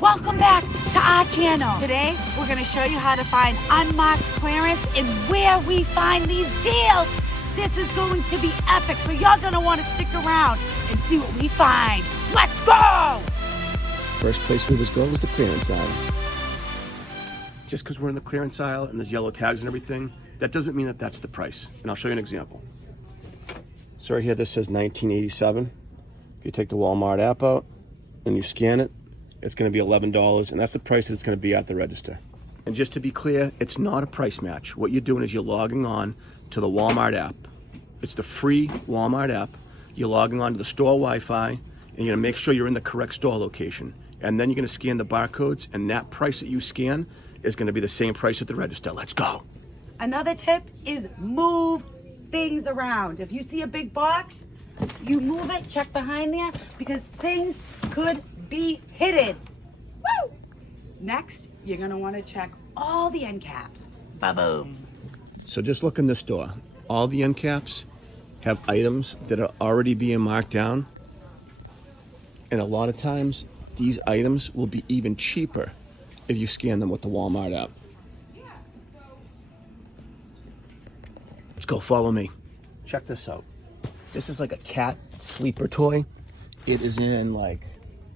Welcome back to our channel. Today, we're gonna show you how to find unmarked clearance and where we find these deals. This is going to be epic, so you're gonna wanna stick around and see what we find. Let's go! First place we always go is the clearance aisle. Just because we're in the clearance aisle and there's yellow tags and everything, that doesn't mean that that's the price. And I'll show you an example. So right here, this says $19.87. If you take the Walmart app out and you scan it, it's going to be $11, and that's the price that it's going to be at the register. And just to be clear, it's not a price match. What you're doing is you're logging on to the Walmart app. It's the free Walmart app. You're logging on to the store Wi-Fi, and you're going to make sure you're in the correct store location. And then you're going to scan the barcodes, and that price that you scan is going to be the same price at the register. Let's go. Another tip is move things around. If you see a big box, you move it, check behind there, because things could be hidden. Woo! Next, you're gonna wanna check all the end caps. Ba-boom. So just look in this store. All the end caps have items that are already being marked down. And a lot of times, these items will be even cheaper if you scan them with the Walmart app. Let's go, follow me. Check this out. This is like a cat sleeper toy. It is in like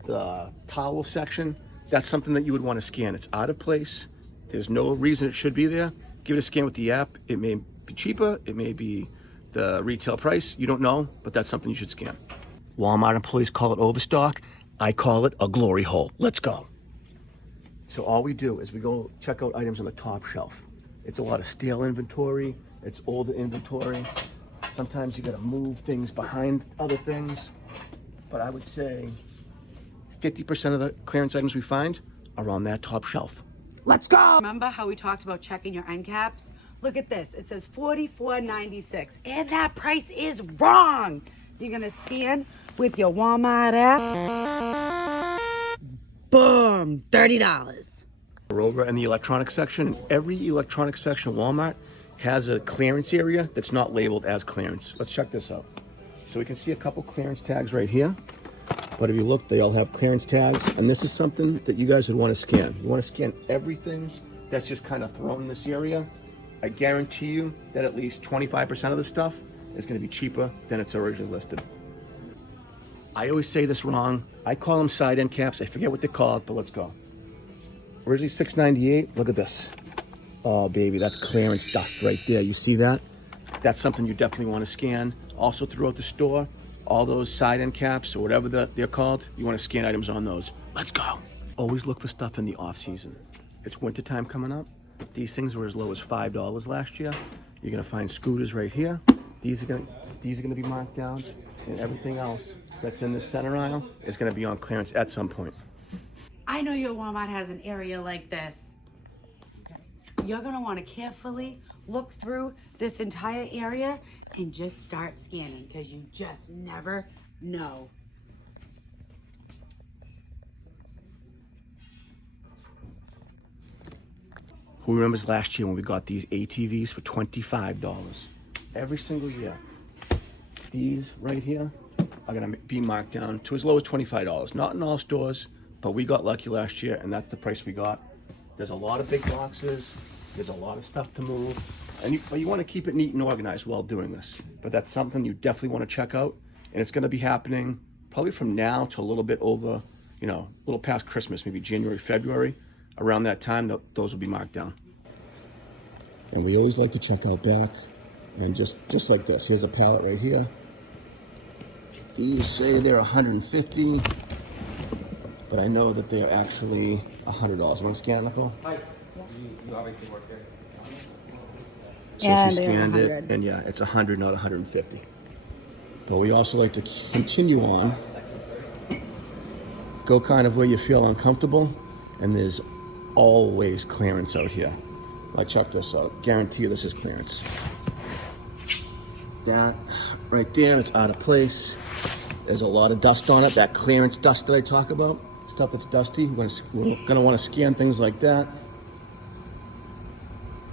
the towel section. That's something that you would want to scan. It's out of place. There's no reason it should be there. Give it a scan with the app. It may be cheaper. It may be the retail price. You don't know, but that's something you should scan. Walmart employees call it overstock. I call it a glory hole. Let's go. So all we do is we go check out items on the top shelf. It's a lot of stale inventory. It's older inventory. Sometimes you gotta move things behind other things. But I would say 50% of the clearance items we find are on that top shelf. Let's go! Remember how we talked about checking your end caps? Look at this, it says $44.96, and that price is wrong. You're gonna scan with your Walmart app. Boom, $30. We're over in the electronics section. Every electronics section at Walmart has a clearance area that's not labeled as clearance. Let's check this out. So we can see a couple clearance tags right here. But if you look, they all have clearance tags, and this is something that you guys would want to scan. You want to scan everything that's just kind of thrown in this area. I guarantee you that at least 25% of the stuff is going to be cheaper than it's originally listed. I always say this wrong. I call them side end caps. I forget what they're called, but let's go. Originally $6.98. Look at this. Oh, baby, that's clearance dust right there. You see that? That's something you definitely want to scan. Also throughout the store, all those side end caps or whatever they're called, you want to scan items on those. Let's go. Always look for stuff in the off season. It's wintertime coming up. These things were as low as $5 last year. You're gonna find scooters right here. These are gonna be marked down, and everything else that's in the center aisle is gonna be on clearance at some point. I know your Walmart has an area like this. You're gonna wanna carefully look through this entire area and just start scanning, because you just never know. Who remembers last year when we got these ATVs for $25? Every single year. These right here are gonna be marked down to as low as $25. Not in all stores, but we got lucky last year, and that's the price we got. There's a lot of big boxes. There's a lot of stuff to move. But you want to keep it neat and organized while doing this. But that's something you definitely want to check out. And it's going to be happening probably from now to a little bit over, a little past Christmas, maybe January, February. Around that time, those will be marked down. And we always like to check out back. And just like this, here's a pallet right here. These say they're $150, but I know that they're actually $100. Want to scan it, Nicole? Hi. You obviously work there. So she scanned it, and yeah, it's 100, not 150. But we also like to continue on. Go kind of where you feel uncomfortable, and there's always clearance out here. Like, check this out. Guarantee you this is clearance. That right there, it's out of place. There's a lot of dust on it, that clearance dust that I talk about. Stuff that's dusty. We're gonna want to scan things like that.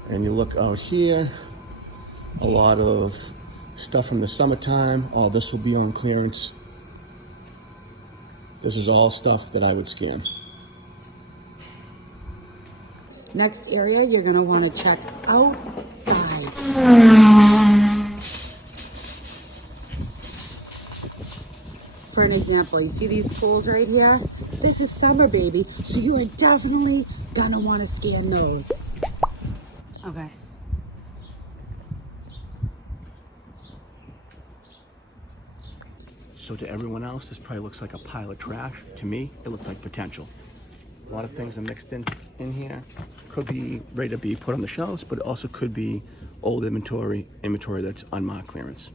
And you look out here, a lot of stuff from the summertime. Oh, this will be on clearance. This is all stuff that I would scan. Next area you're gonna wanna check outside. For an example, you see these pools right here? This is summer, baby, so you are definitely gonna wanna scan those. Okay. So to everyone else, this probably looks like a pile of trash. To me, it looks like potential. A lot of things are mixed in here. Could be ready to be put on the shelves, but it also could be old inventory that's unmarked clearance.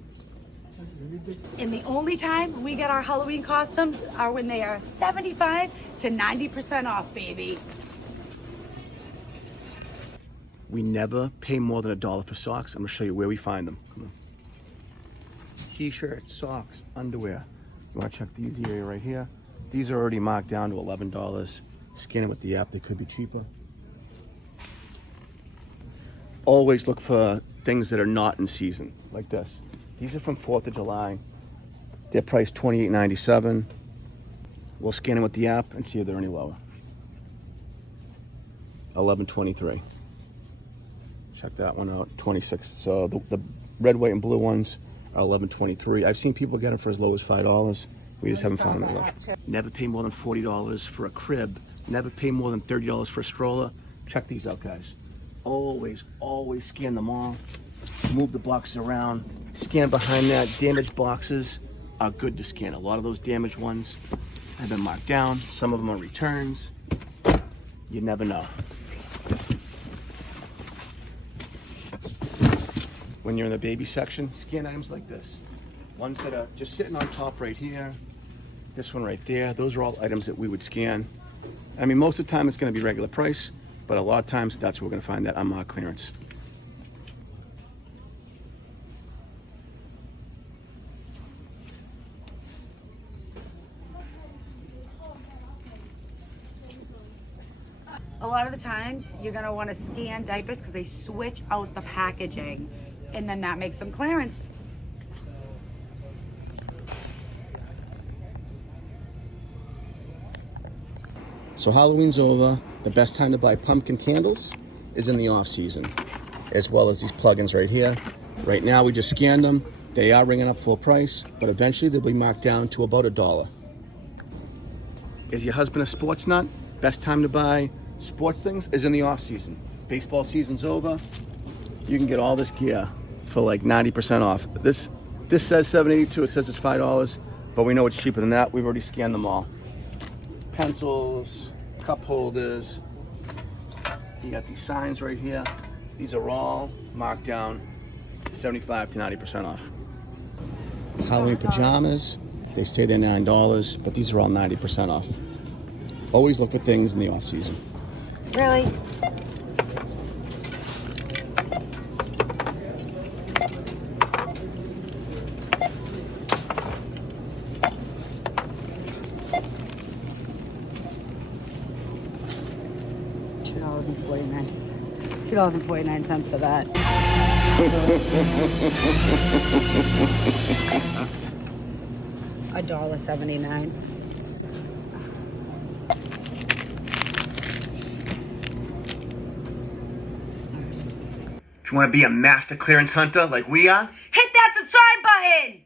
And the only time we get our Halloween costumes are when they are 75 to 90% off, baby. We never pay more than $1 for socks. I'm gonna show you where we find them. Come on. T-shirts, socks, underwear. You wanna check these area right here? These are already marked down to $11. Scan it with the app, they could be cheaper. Always look for things that are not in season, like this. These are from 4th of July. They're priced $28.97. We'll scan them with the app and see if they're any lower. $11.23. Check that one out, 26. So the red, white, and blue ones are $11.23. I've seen people get them for as low as $5. We just haven't found them at low. Never pay more than $40 for a crib. Never pay more than $30 for a stroller. Check these out, guys. Always scan them all. Move the boxes around. Scan behind that. Damaged boxes are good to scan. A lot of those damaged ones have been marked down. Some of them are returns. You never know. When you're in the baby section, scan items like this. Ones that are just sitting on top right here. This one right there. Those are all items that we would scan. I mean, most of the time it's going to be regular price, but a lot of times that's where we're going to find that unmarked clearance. A lot of the times you're gonna wanna scan diapers because they switch out the packaging and then that makes them clearance. So Halloween's over. The best time to buy pumpkin candles is in the off season, as well as these plugins right here. Right now we just scanned them. They are ringing up full price, but eventually they'll be marked down to about $1. Is your husband a sports nut? Best time to buy sports things is in the off season. Baseball season's over. You can get all this gear for like 90% off. This says $7.82. It says it's $5, but we know it's cheaper than that. We've already scanned them all. Pencils, cup holders. You got these signs right here. These are all marked down 75 to 90% off. Halloween pajamas, they say they're $9, but these are all 90% off. Always look for things in the off season. Really? $2.49 for that. $1.79. If you want to be a master clearance hunter like we are, Hit that subscribe button!